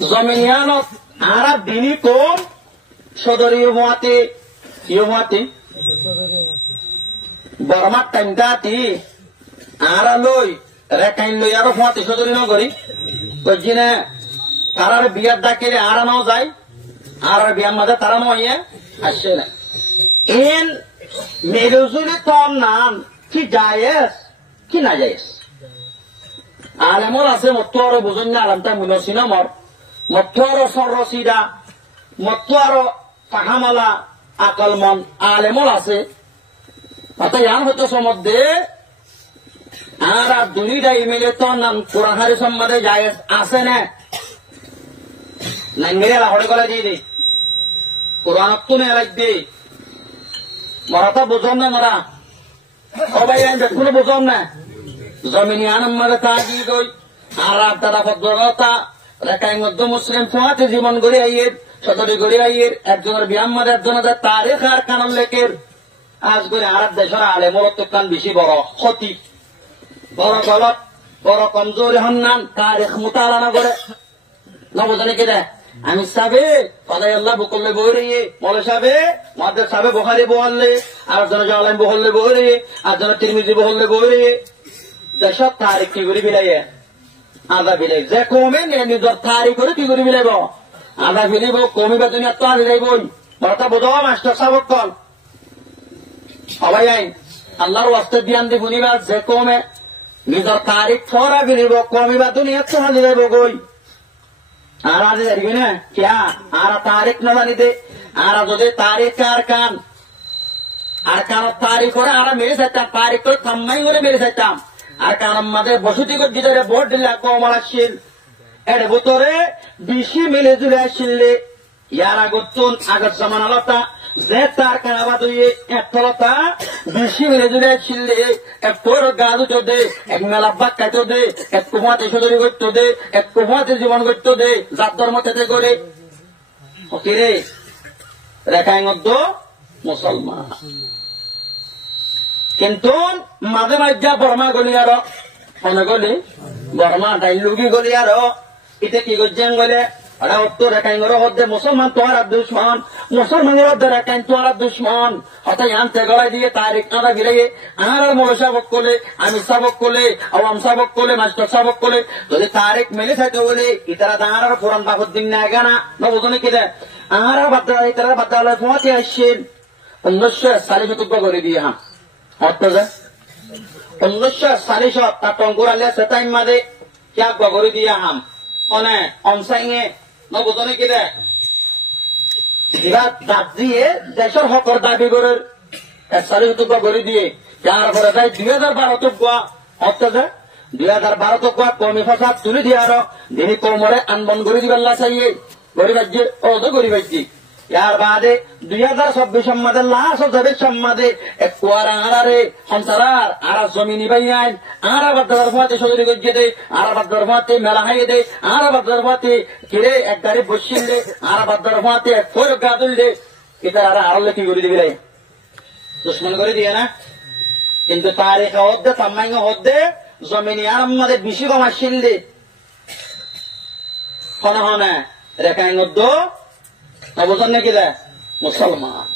জমিনিয়ানত আরা দিনী কম সদরী ইউমাতি বর্মার টাইমটাতি আরা লই রেখাইন লই আরো ফুয়াতি সদরী নগরী কইছি না তারার বিয়ার ডাকিলে আরা নাও যায় আর বিয়ার মাঝে তারা নয় আসছে না এন মেরুজুলি তোর নাম কি জায়েজ কি না জায়েজ আলেমর আছে মতো আরো বুঝুন না আলামটা মুনসিনা মর মতো আরো সরসিদা মতো আরো পাহামালা আকল মন আলেমর আছে অর্থাৎ ইয়ার হতো সমধ্যে আর দুনিটা ইমেলে তো নাম কোরআন হাদিস সম্বন্ধে জায়েজ আছে না নাঙ্গিরে লাহড়ে গলা দিয়ে দে কোরআন তো নে লাগবে মরাটা বুঝম না মরা সবাই কোনো বুঝম না জমিনি আনম্মারে তাগি গই আর আপনারা ভদ্রতা রেখায় মধ্য মুসলিম ফুয়াতে জীবন গড়ে আইয়ের সদরি গড়ে আইয়ের একজনের বিয়াম্মার একজনের তারিখ আর কানন লেখের আজ করে আর দেশের আলে মরত কান বেশি বড় ক্ষতি বড় গলত বড় কমজোরি হন্নান তারিখ মোতালানা করে নবজনে কে দেয় আমি সাবে সদাই আল্লাহ বকলে বই রয়ে মলে সাবে মাদের সাবে বহারে বহালে আর জন জালাম বহলে বই রয়ে আর জন তিরমিজি বহলে বই রয়ে দেশত তারিখ কি করে বিলাইয়ে আদা বিলাই যে কমে নিজের তারিখ করে কি করে বিলাইব আদা বিলিব কমিবা দুনিয়া তো আদি যাইবই বড়টা বোঝো মাস্টার সাবক কল সবাই আইন আল্লাহর ওয়াস্তে ধ্যান দি বুনিবা যে কমে নিজের তারিখ ফরা বিলিব কমিবা দুনিয়া তো আদি যাইব গই আর আজ যাবি না ক্যা আর তারিখ না জানি দে আর যদি তারিখ আর কান তারিখ করে আর মেরে যাইতাম তারিখ করে থাম্মাই করে মেরে যাইতাম আর কান আমাদের বসতি করে দিতে ভোট দিলে কমল আসছিল এর ভিতরে বেশি মিলে জুলে আসলে ইয়ার আগতুন আগত জামান আলতা যে তার কানাবাদ হইয়ে একতলতা বেশি মিলে জুলে আসলে এক তোর গাছ উঠো এক মেলা বাক্কাইতো দে এক কুমাতে সদরি করতো দে এক কুমাতে জীবন করতো দে জাত ধর্ম তেতে করে রে রেখায় মধ্য মুসলমান কিন্তু মাঝে মাঝে বর্মা গলি আরো মনে গলি বর্মা ডাইলুগি গলি আরো ইতে কি করছেন গলে ওরা উত্তর রেখাই হদ্দে মুসলমান তোমার দুশ্মন মুসলমানের হদ্দে রেখাই তোমার দুশ্মন অর্থাৎ আনতে গলায় দিয়ে তারিখ আদা গিরে আর মূল সাবক করলে আমি সাবক করলে আওয়াম সাবক করলে মাস্টার সাবক করলে যদি তারিখ মেলে থাকে বলে ইতারা দাঁড়ার পুরান বাবুদ্দিন না গানা নবজনে কি দেয় আর বাদ্রা ইতারা বাদ্রালয় পৌঁছে আসছেন 1940 করে দিয়ে হ্যাঁ অর্থ যে 1940 তার টঙ্কুর আলিয়া সেটাইম মাদে ক্যা গগরি দিয়া হাম অনে অমসাইঙে নবজনে কি দেয় এরা দাঁত দিয়ে দেশের হকর দাবি করে 40 গড়ি দিয়ে তারপরে তাই 2012 অর্থ যে 2012 কমি ফসাদ তুলে দিয়ে আরো দিনী কমরে আনবন গড়ি দিবেল্লা চাইয়ে গরিবাজ্যে অদ গরিবাজ্যি ইয়ার বাদে 2024 সম্মাদে লাশ যাবে সম্মাদে এক কুয়ার আড়ারে সংসারার আর জমিনি বাই আইন আর বাদ্দার ভাতে সদরি গজ্জে দে আর বাদ্দার ভাতে মেলা হাইয়ে দে আর বাদ্দার ভাতে কিরে এক গাড়ি বসিল দে আর বাদ্দার ভাতে এক ফোর গাদুল দে এটা আর আরলে কি করে দিবি রে দুশ্মন করে দিয়ে না কিন্তু তারিখ হদ্দে তামাইং হদ্দে জমিনি আর আমাদের বেশি কম আসিল দে হনা হনা রেখাই মধ্য নবজন নাকি দেয় মুসলমান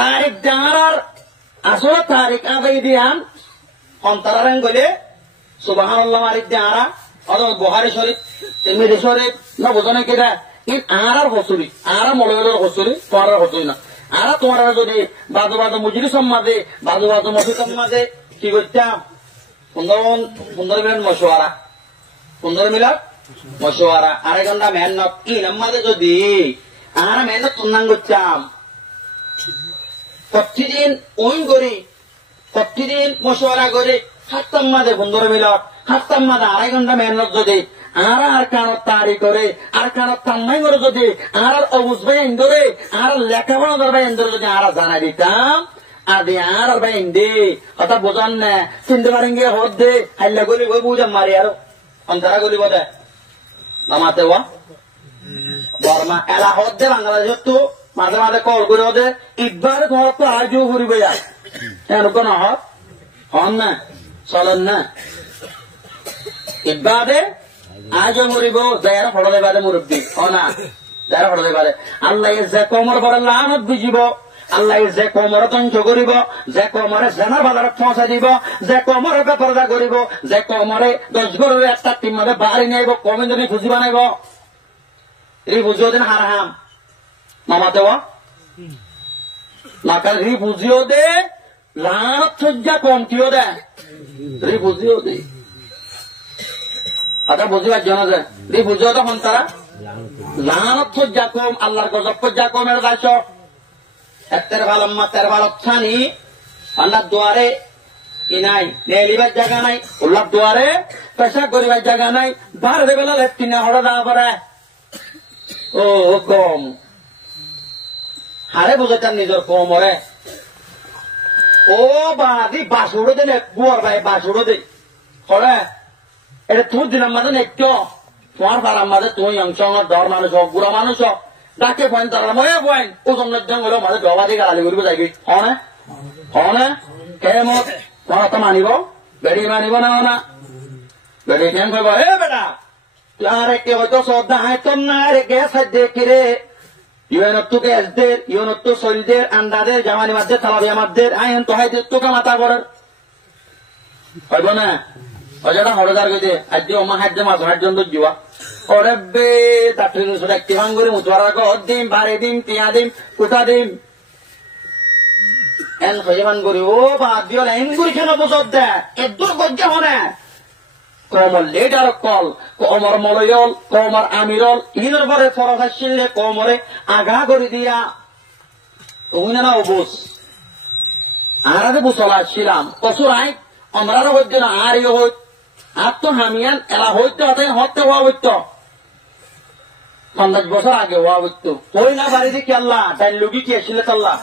তারিখ দাঁড়ার আসলে তারিখ আদায় দিয়ান অন্তরাং গলে সুবাহান আল্লাহ মারিক দাঁড়া অথবা বুহারি শরীফ তিরমিজি শরীফ নবজন নাকি দেয় আর হসুরি আর মৌলবের হসুরি তোমার হসুরি না আর তোমার যদি বাজু বাজু মুজরি সম্মাদে বাজু বাজু মসি সম্মাদে কি করতাম 15 মিনিট মশওয়ারা 15 মিনিট মশওয়ারা আড়াই ঘন্টা মেহনত কি নাম্মাদে যদি আর মেহনত তুন্নাং করতাম প্রতিদিন ওই করি প্রতিদিন মশওয়ারা করে হাততাম মাঝে 15 মিনিট হাততাম মাঝে আড়াই ঘন্টা মেহনত যদি আর কানত তারি করে আর কানত তাম্মাই করে যদি আর অবুজ ভাই ধরে আর লেখাপড়া ধরবে ধরে যদি আর জানাই দিতাম আদি আর ভাই দে কথা বোঝান না চিনতে পারেন গে হদ দে হাইলা গলি ওই বুঝাম মারি আর অন্তরা গলি বোধ নামাতে ওয়া বর্মা এলা হদ দে বাংলাদেশ তো মাঝে মাঝে কল করে ওদের ইবারে তোমার তো আজও ঘুরিবে যায় এরকম হন না চলেন না ইবারে আজও মরিব যারা ফটলে বাদে মুরব্বী ও না যারা ফটলে বাদে আল্লাহ যে কমর বড় লানত বুঝিব আল্লাহ যে কমর ধ্বংস করিব যে কমরে জেনার বাজারে পৌঁছাই দিব যে কমরে বেপরদা করিব যে কমরে 10 গরুর একটা টিম মধ্যে বাড়ি নাইব কমে যদি বুঝি বানাইব এই বুঝিও দিন হারাম মামা দেওয়া নাকাল রি বুঝিও দে লানত সজ্জা কমটিও দে রি বুঝিও দে আচ্ছা বুঝিবার জন্য যে রি বুঝিও তখন তারা লানত সজ্জা কম আল্লাহর গজব সজ্জা কমের দাস এতের ভালম্মা তের ভালচ্ছানি আল্লাহর দুয়ারে কি নাই নেলিবার জায়গা নাই উল্লার দুয়ারে পেশা করিবার জায়গা নাই বার দেবেলা লেফটিনে হড়া দা পারে ও কম হারে বুঝেছেন নিজের কমরে ও বাদি বাসুড়ো দিন বুয়ার ভাই বাসুড়ো দিন হরে এটা তোর দিনের মাঝে একটু তোমার পাড়ার মাঝে তুই অংশ দর মানুষ হোক বুড়া মানুষ হোক ডাকে পয়েন্ট তারা ময়ে পয়েন্ট ওজনের জঙ্গল মাঝে ডবা দিয়ে গালি করবো যাইবি হনে কে মত তোমার তো মানিব বেড়ি মানিব না না বেড়ি কেন কইব হে বেটা আরে কে হয়তো শ্রদ্ধা হাইতম না আরে গ্যাস হাত দেখি রে ইউএনত্তু গ্যাসদের ইউএনত্তু শরীরদের আন্ডাদের জামানি মাদের তালাবিয়া মাদের আইন তো হাইতে তোকে মাথা করার হইব না অজাটা হরদার গেছে আজ অমা হাত মাছ হাট জন দিবা ওরে বে তাট্রিন একটি ভাঙ্গুরি মুচুয়ার দিম বাড়ি দিম টিয়া দিম কুটা দিম এন হইমান করি ও বাদ দিও এন করি কেন বুঝত দে এদুর গজ্জা হনে কমর লেডার কল কমর মলয়ল কমর আমিরল ইনের পরে ফরজ আসলে কমরে আগা করে দিয়া তুমি না বুঝ আর বুঝলা আসছিলাম কসুর আই আমরা হইতে না আর ইয়ে হইত আর তো হামিয়ান এলা হইতে হতে হওয়া হইত 50 বছর আগে হওয়া হইত হই না বাড়ি দিয়ে কি আল্লাহ তাই লুগি কি আসলে আল্লাহ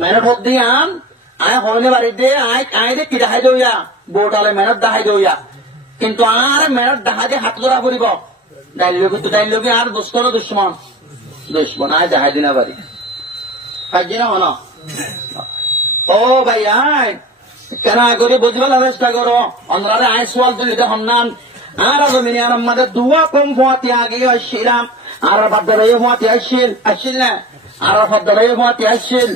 মেহনত হোক দিয়ে আয় হইনে বাড়ি দিয়ে আয় দিয়ে কি দেখাই দইয়া বোটালে মেহনত দেখাই দইয়া কিন্তু আর মেহনত দেখা দিয়ে হাত ধরা করিব ডাইল লুগি আর বুঝতো না দুশ্মন আয় দেখাই দিনা বাড়ি কাজি না হন ও ভাই আয় কেন করে বুঝবার চেষ্টা করো অন্ধ্রারে আয় সোয়াল তুলিতে হন্নান আর জমিনে আর আমাদের দুয়া কম ফোয়াতে আগে আসছিলাম আর বাদ্দারে ফোয়াতে আসছিল না আর ফদ্দারে ফোয়াতে আসছিল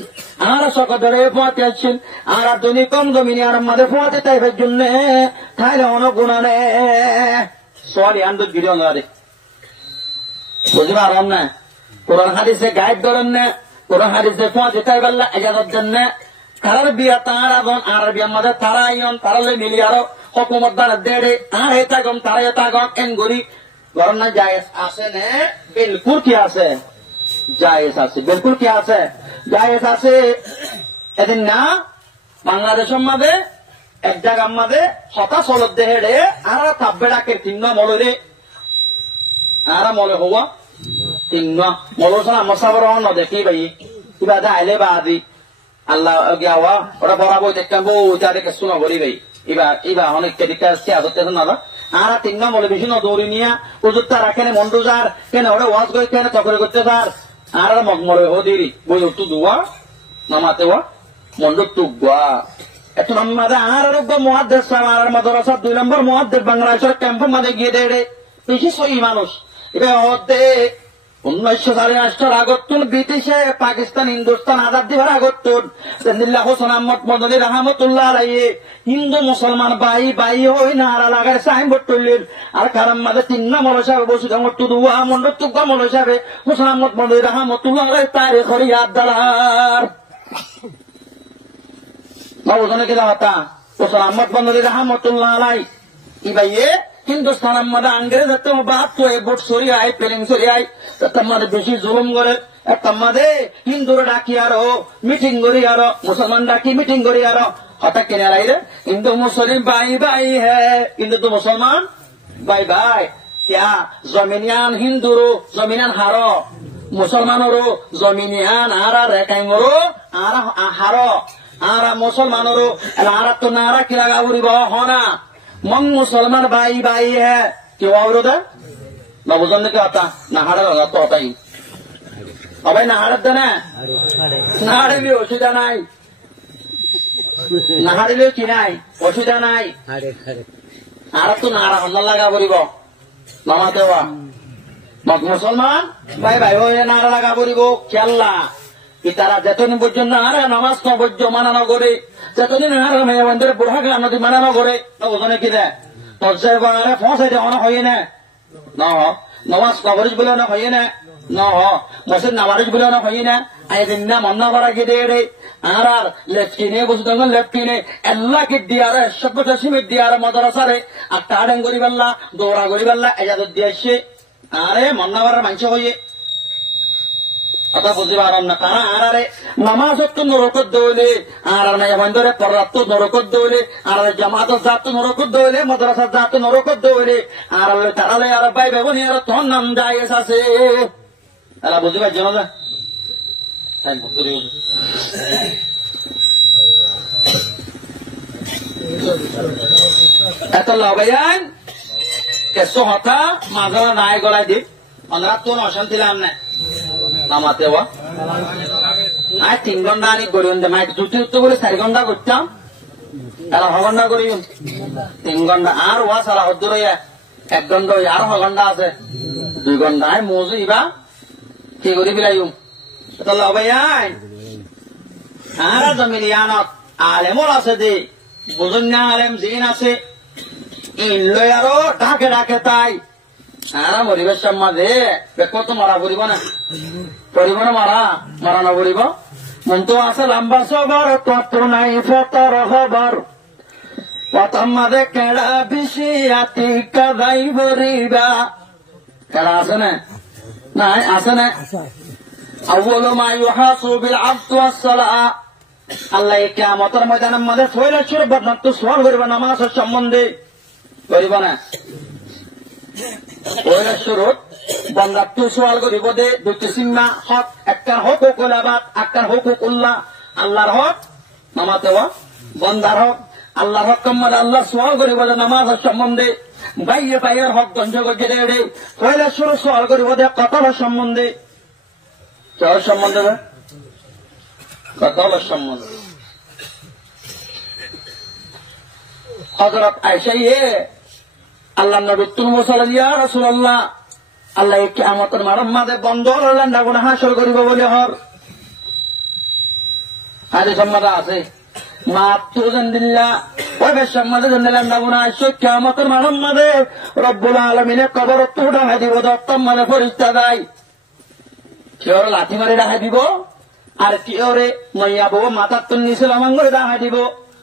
আর সকদারে ফোয়াতে আসছিল আর দুনি কম জমিনে আর আমাদের ফোয়াতে টাইপের জন্য তাইলে অনগুণানে সোয়ালি আন্দোলন গিরি অন্ধ্রারে বুঝবার না কোরআন হাদিসে গাইড করেন না কোরআন হাদিসে ফোয়াতে টাইপাল্লা এজাজত দেন না তারার বিয়া তার আগন আর বিয়ার মাঝে তারা আইন তারালে মিলি আরো হকুমত দ্বারা দেড়ে আর হেতাগম তারা হেতাগম এন গরি গরম না জায়েজ আছে নে বিলকুল কি আছে জায়েজ আছে বিলকুল কি আছে জায়েজ আছে এদিন না বাংলাদেশের মাঝে এক জায়গার মাঝে হতা চলত দেহেড়ে আর থাকবে ডাকে তিন্ন মলরে আর মলে হওয়া তিন্ন মলসন আমার সাবর দেখি ভাই কিবা আইলে বা আদি আল্লাহ গিয়াওয়া ওরা বড় বই দেখতাম বউ তাদেরকে শোনা বলি ভাই ইবা অনেক কেদিকা সিয়াজতে না আর 3 নম্বরে বেশি না দৌড়ি নিয়া উজুরটা রাখেন মন্ডু যার কেন ওরা ওয়াজ গই কেন চকরে করতে স্যার আর মগমরে হদিরি বই উঠু দুয়া নামাতে ওয়া মন্ডু তুগা এত নামাদে আর রব মুহাদ্দিস সামার মাদ্রাসা 2 নম্বর মুহাদ্দিস বাংলাদেশের ক্যাম্প মাঝে গিয়ে দেড়ে বেশি সহি মানুষ এবে হতে 1948 আগতুন ব্রিটিশে পাকিস্তান হিন্দুস্তান আজাদ দিবার আগতুন জিল্লাহ হোসেন আহমদ মদনী রহমতুল্লাহ আলাইহি হিন্দু মুসলমান বাই হই নারা লাগার সাইনবোর্ড তুললেন আর কারণ মাঝে 3 নম্বর সাহেব বসু জঙ্গট দুয়া মন্ডপ তুগা মল সাহেব হোসেন আহমদ মদনী রহমতুল্লাহ আলাইহি তারিখ হরিয়াত দালার বাবুজনে কি দাওয়াতা হোসেন আহমদ মদনী রহমতুল্লাহ আলাইহি ইবাইয়ে হিন্দুস্তান আমাদের আঙ্গ্রেজ একটা বাদ তো ভোট সরি আয় প্লেন সরি আয় তোমাদের বেশি জুলুম করে তোমাদের হিন্দুরা ডাকি আরো মিটিং করি আরো মুসলমান ডাকি মিটিং করি আরো হঠাৎ কেনে লাই রে হিন্দু মুসলিম বাই হ্যাঁ হিন্দু তো মুসলমান বাই क्या जमीनियान हिंदुरो जमीनियान हारो मुसलमानरो जमीनियान आरा रेकाइंगरो आरा हारो आरा मुसलमानरो आरा तो नारा किलागा उरिबो होना मंग मुसलमान भाई है क्यों आवरोदा बाबूजन ने क्या आता नहाड़ा लगा तो आता ही अबे नहाड़त देना नहाड़े भी ओशिदा नाई नहाड़े भी की नाई ओशिदा नाई आरा तो नारा हल्ला लगा उरिबो নামাতে হওয়া মুসলমান ভাই ভাই হয়ে নারা লাগা করিব খেললা কি তারা যেতদিন পর্যন্ত আরে নামাজ নবর্য মানানো করে যেতদিন আরে মেয়ে বন্ধুরে বুড়া গান নদী মানানো করে ওজনে কি দেয় তজ্জায় বাঙালে ফসাই দেওয়া হয় না নমাজ কবরেজ বলে না হয় না মসজিদ নামাজ বলে না হয় না আইদিন না মন্না করা কি দে রে আর লেফট কিনে বসে তখন লেফট কিনে এল্লা কি দিয়ারে সভ্যতা সীমিত দিয়ারে মদরসারে আর টাড়েন করি পাল্লা দৌড়া করি পাল্লা এজাদত দিয়ে আসছে আরে মন্না করার মাংস হইয়ে কথা বুঝতে পারেন না তারা আরে নামাজ তো নরকত দৌলে আর মেয়ে বন্ধরে পর্যাপ্ত নরকত দৌলে আর জামাত জাত নরকত দৌলে মাদ্রাসা জাত নরকত দৌলে আর তারালে আর ভাই বেগুনি আর তোর নাম যায় আছে এরা বুঝতে পারছো না এত লবাইন কেসো হতা মাঝে নাই গলায় দিক আমরা তো অশান্তি লাম না নামাতে হওয়া আয় 3 ঘন্টা আনি করি মাইক দুটি উত্তর করে 4 ঘন্টা করতাম তারা 6 ঘন্টা করি 3 ঘন্টা আর ওয়া সারা হদ্দুর 1 ঘন্টা আর 6 ঘন্টা আছে 2 ঘন্টা আয় মজু ইবা কি করি বিলাইম তো লবাই আয় আর জমিলিয়ানত আলেমর আছে দে বুঝুন না আলেম জিন আছে ইনলই আরো ঢাকে ঢাকে তাই আর মরিবের সম্মাদে কত মারা পড়িব না মারা না পড়িব মন তো আছে লম্বা সবর তত নাই ফতর খবর প্রথম মাদে কেড়া বেশি আতি কাদাই ভরিবা কেড়া আছে না নাই আছে না আউয়াল মা ইউহাসু বিল আবদ ওয়াস সালাহ আল্লাহ কিয়ামতের ময়দানের মধ্যে ফয়লা শুরু বদনাত সওয়াল করিবা নামাজের সম্বন্ধে করিব না ফয়লা শুরু বন্দাত সওয়াল করিব দে দুটি সীমা হক একটা হুকুকুল ইবাদ একটা হুকুকুল্লাহ আল্লাহর হক নামাতে ওয়া বন্দার হক আল্লাহর হক কম্মা আল্লাহ সওয়াল করিব নামাজের সম্বন্ধে বাইয়ে বাইয়ের হক গঞ্জ গজে দে ফয়লা শুরু সওয়াল করিব দে কতল সম্বন্ধে চার সম্বন্ধে কতল সম্বন্ধে হযরত আয়েশা আল্লাহ নবী তুমি বলেন ইয়া রাসূলুল্লাহ আল্লাহ কিয়ামতের মারমাদে বন্দর লান্ডা গুনাহ হাসর করিব বলে হর হাদিস সম্মাদা আছে মাত্র জানদিল্লাহ ওই সম্মাদে জানলান্ডা গুনাহ হাসর কিয়ামতের মারমাদে রব্বুল আলামিনের কবর তোড়া দিব দত্তম মানে ফেরেশতা দেয় কি ওর লাঠি মারি ডাহাই দিব আর কি ওরে মাইয়া বউ মাথার তো নিচে লামাঙ্গরে ডাহাই দিব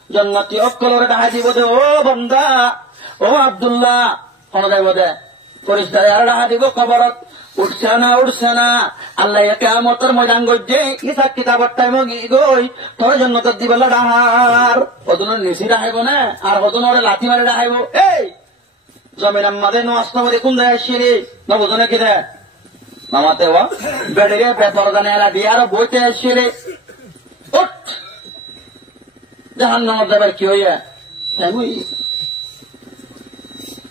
জন্নতি অক্কলরে ডাহাই দিব দে ও বান্দা ও আব্দুল্লাহ হন যাইব দে ফেরেশতা আর ডাহাই দিব কবরত উঠছে না আল্লাহ কিয়ামতের ময়দান গজ্জে হিসাব কিতাবত টাইম গই তোর জন্নত দিবেলা ডাহার হদনের নিচে ডাহাইব না আর হদনরে লাঠি মারি ডাহাইব এই জমিন আমাদের নষ্ট করে কোন দেয় আসিনি না বুঝনে কি দেয় নামাতে হওয়া বেড়ে বেতর জানে এলা দিয়ে আরো বইতে আসলে জাহান নামাজ যাবার কি হইয়া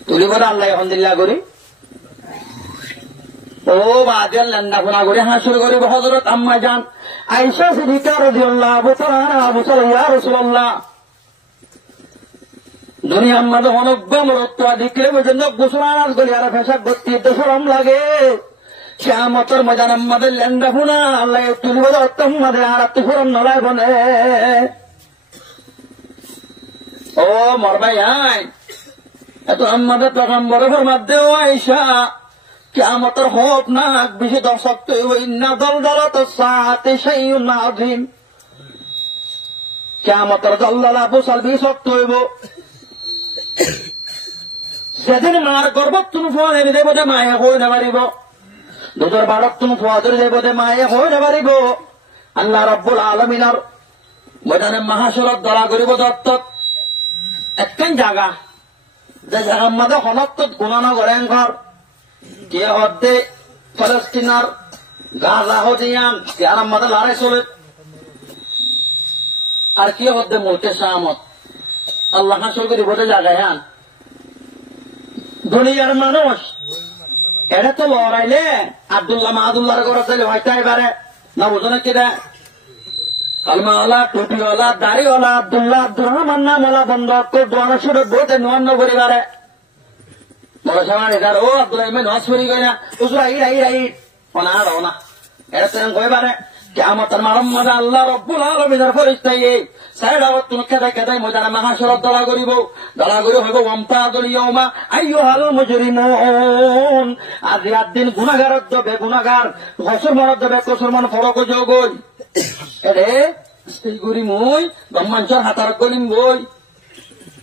তুলি করে আল্লাহ আলহামদুলিল্লাহ করি ও বাজের লেন্দা ফোনা করে হাসুর করিব হযরত আম্মা জান আয়েশা সিদ্দিকা রাদিয়াল্লাহু তাআলা ইয়া রাসূলুল্লাহ দুনিয়ার মধ্যে অনগ্রম রক্ত দিকলে পর্যন্ত গোসলানাজ গলি আর ফেসাব ভর্তি শরম লাগে কিয়ামতের ময়দানের মধ্যে লেন্দা ফোনা আল্লাহ তুলিব উত্তম মাদে আর তুফরম নলায় বনে ও মরবাই আই এত আমাদের পেগম্বরের ফরমাতেও আয়েশা কিয়ামতের হোক না বেশি দর্শক তো ইন্না দলদলাত সাআতি শাইউন আযীম কিয়ামতের দলদলা বুসাল বিশক্ত হইব সেদিন মার গর্ভত তুমি ফোয়াদের দেব দে মায়ে হয়ে না পারিব দুধের বাড়ক তুমি ফোয়াদের দেব দে মায়ে হয়ে না পারিব আল্লাহ রাব্বুল আলামিনের ময়দানে মাহাশরত দলা করিব দত্তত একখান জায়গা যে জায়গার মধ্যে হনত্ত গুণানো করেন ঘর কে হদ্দে ফলস্তিনার গাজা হদিয়ান ইয়ার মধ্যে লড়াই চলে আর কি হদ্দে মুলকে শামত আল্লাহ হাসর করি বোধে জায়গায় হান দুনিয়ার মানুষ এটা তো লড়াইলে আব্দুল্লাহ মাহাদুল্লাহর ঘর চাইলে হয়তো এবারে না বুঝনে কিনা কালমাওয়ালা টুপিওয়ালা দাড়িওয়ালা আব্দুল্লাহ আব্দুর রহমান নামওয়ালা বন্ধ দোয়ানা সুরে বোধে নয় পরিবারে সবার এটার ও আব্দুল্লাহ ইমাম নামাজ পড়ি গই না হুজুর আই ওনা রওনা এরা তো কই পারে কিয়ামতের মারম মজা আল্লাহ রাব্বুল আলামিনের ফেরেশতাই সাইডাওত তুমি কেদাই ময়দানে মাহশরত দলা করিব হইব ওয়ামতাদুল ইয়াউমা আইয়ুহাল মুজরিমুন আজি দিন গুনাহগারত দবে গুনাহগার কসুর মরদ দবে কসুর মন ফরক যোগই এরে সেই গুরি মই ব্রহ্মাঞ্চর হাতার গলিম বই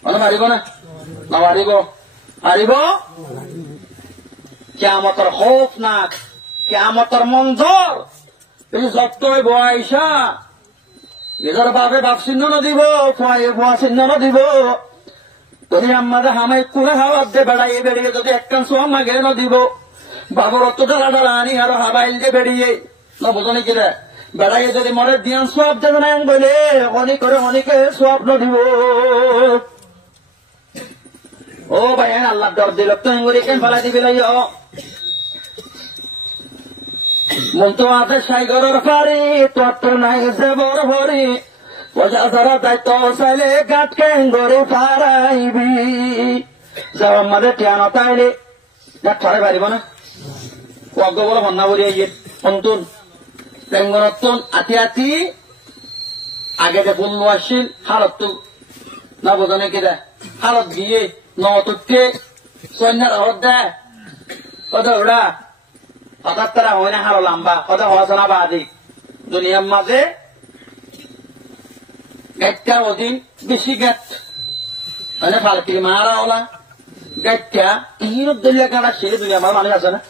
মানে মারিব না মারিব কিয়ামতের খৌফ না কিয়ামতের মঞ্জর এই যতই বয়সা নিজের বাপে বাপ চিহ্ন নদিব ফুয়াই ফুয়া চিহ্ন নদিব তুমি আমাদের হামাই কুড়ে হাওয়াত দিয়ে বেড়িয়ে যদি একখান সোয়াম মাগে নদিব বাবর অত ডালা আনি আরো হাবাইল দিয়ে বেড়িয়ে না বোঝনি কিরে বেড়াইয়ে যদি মরে দিয়ান সোয়াব দেবে না বলে অনেকে সোয়াব নদিব ও ভাই আল্লাহ ডর দিল তো হেঙ্গুরি কেন ফেলাই দিবি লাই মন তো আছে সাইগরের পারি তোর তো নাই যে বড় ভরি পয়সা ছাড়া দায়িত্ব চাইলে গাট কেঙ্গরে পারাইবি যাও আমাদের টিয়ানো তাইলে গাট ছড়াই পারিব না অজ্ঞ বলে ভন্না বলি আইয়ে অন্তুন টেঙ্গনতুন আতি আগে যে বন্য আসছিল হালত তো না বোঝনে কেদা হালত গিয়ে নতুকে সৈন্যের হরত দেয় কত ওরা হঠাৎ তারা হয় না হারো লম্বা কত হওয়া বাদি দুনিয়ার মাঝে গাইটা অধিন বেশি গাত মানে ফালকি মারা ওলা গাইটা ইহিনত দিলে কাটা সে দুনিয়া আমার মানুষ আছে না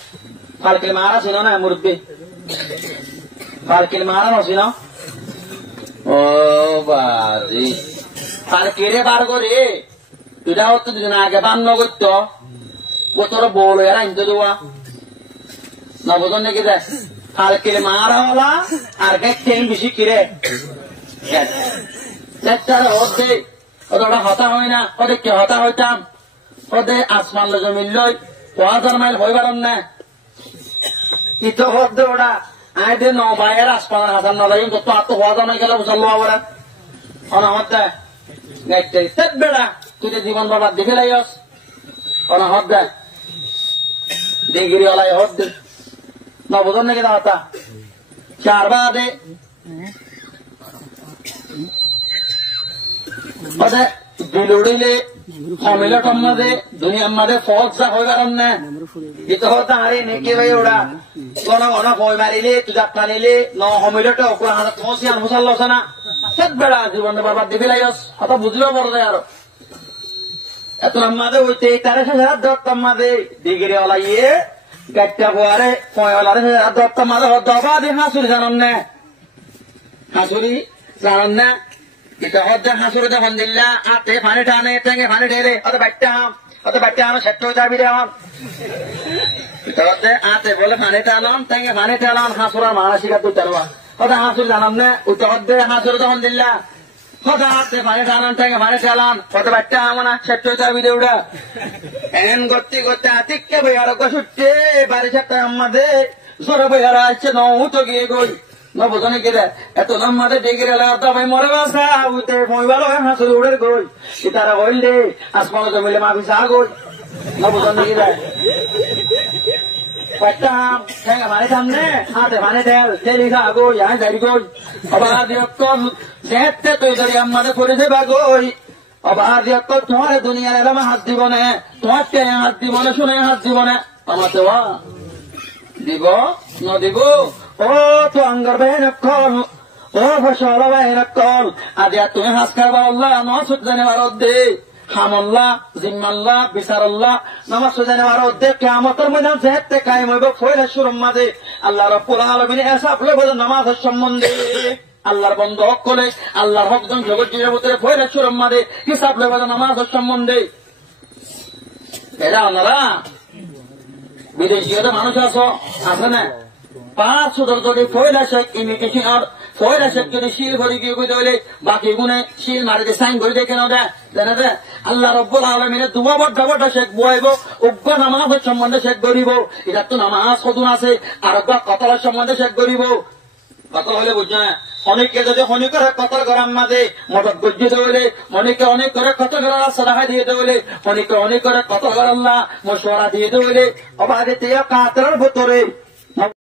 ফালকি মারা ছিল না মুরব্বী ফালকি মারা নছিল ও বাদি ফালকিরে বার করে দুটা হতো দুজন আগে বান্ন করতো বোতর বল এরা ইনতে দেওয়া না বোঝন নাকি দেয় ফালকিরে মারা ওলা আর গাইটা বেশি কিরে ওরা হতা হয় না ওদের কে হতা হইতাম ওদের আসমান জমিন লই 1000 মাইল হয়ে পারেন না ইতো হদ্দে ওরা আয় দে নবাইয়ের আসমান হাজার নলাই তো আর তো হওয়া নাই গেলে বুঝালো ওরা অনাহত দেয় বেড়া তুই যে জীবন বাবার দেখে লাইস অনাহত দেয় ডিগ্রি ওলাই হদ দে না বোঝন নাকি হতা 4 বাদে বিলুড়িলে হমিলে টম্মাদে দুনিয়ার মাঝে ফলসা হয়ে গেল না ইতো হতা হারি নেকি ভাই ওরা কোন ফয় মারিলে তুই যাত্রা নিলে ন হমিলেটা ওরা হাজার তোমার আন মুসাল লস না সব বেড়া জীবন বারবার দিবি লাইস হতা বুঝলেও বড় যায় আরো এত আমাদের ওইতে তারে দত্তম মাঝে ডিগ্রি ওলাইয়ে গাড়িটা পোয়ারে পয়লারে দত্তম মাঝে দবা দিয়ে হাসুরি জানান না হাসুরি জানান না এটা হজ্জা হাসুরে যখন দিল্লা আতে পানি টানে টেঙ্গে পানি ঢেলে অত বাচ্চা আমার সেট হয়ে যাবি রে আমার আতে বলে পানি টালাম টেঙ্গে পানি টালাম হাসুরা মানসিকা তুই টালবা অত হাসুর জানাম না উঠে হদ্দে হাসুরে যখন দিল্লা হতে হাতে পানি টালাম টেঙ্গে পানি টালাম অত বাচ্চা আমার সেট হয়ে যাবি রে ওটা এন করতে আতিককে বইয়ার ছুটছে বাড়ি সাতটা আমাদের সরে বইয়ারা আসছে নৌ তো গিয়ে গই না বোঝনে কেটে এত লম্বাতে ডেকে ভাই মরে বাসা উঠে মহিবাল হাসুর উড়ে গই তারা হইল দে আসমান জমিলে মাফি চা গই না বোঝনে কেটে পাইতাম ঠেঙ্গা ভানে সামনে হাতে ভানে তেলি খা গই আয় যাই গই অবাধ যেতে তুই ধরি আমাদের পরিচয় বা গই অবাধ তোমার দুনিয়ার এলাম হাত দিব না তোমার টেনে হাত দিব না শুনে হাত দিব না আমার দেওয়া দিব না দিব ও তো আঙ্গার বেহেন কল ও ফসল বেহেন কল আজ তুমি হাস খাবা আল্লাহ নামাজ জানে ভারত দে হামল্লাহ জিম্মাল্লাহ বিচারল্লাহ নামাজ জানে ভারত দে কিয়ামতের ময়দান যেতে কায়েম হইব ফয়লা সুরম মাঝে আল্লাহ রাব্বুল আলামিন হিসাব লইব নামাজের সম্বন্ধে আল্লাহর বন্ধ হক করে আল্লাহর হক জন জগৎ জীবনের ফয়লা সুরম মাঝে হিসাব লইব নামাজের সম্বন্ধে এরা ওনারা বিদেশীয় মানুষ আছে না 500 যদি ফয়লা শেখ ইমিটেশন আর ফয়লা শেখ যদি শিল ভরি গিয়ে কইতে হইলে বাকি গুণে শিল মারিতে সাইন করে দেখে নাও দেয় জানা দে আল্লাহ রব্বুল আলামিনের দুয়া বড় শেখ বইব উগ্র নামাজের সম্বন্ধে শেখ করিব এটা তো নামাজ কতন আছে আর কতলের সম্বন্ধে শেখ করিব কত হলে বুঝছো না অনেকে যদি হনি করে কত গরম মাঝে মদত গজ্জি দেবলে অনেকে অনেক করে কত গর সদাহা দিয়ে দেবলে অনেকে অনেক করে কত গর আল্লাহ মশওয়ারা দিয়ে দেবলে অবাদে কাতরার ভিতরে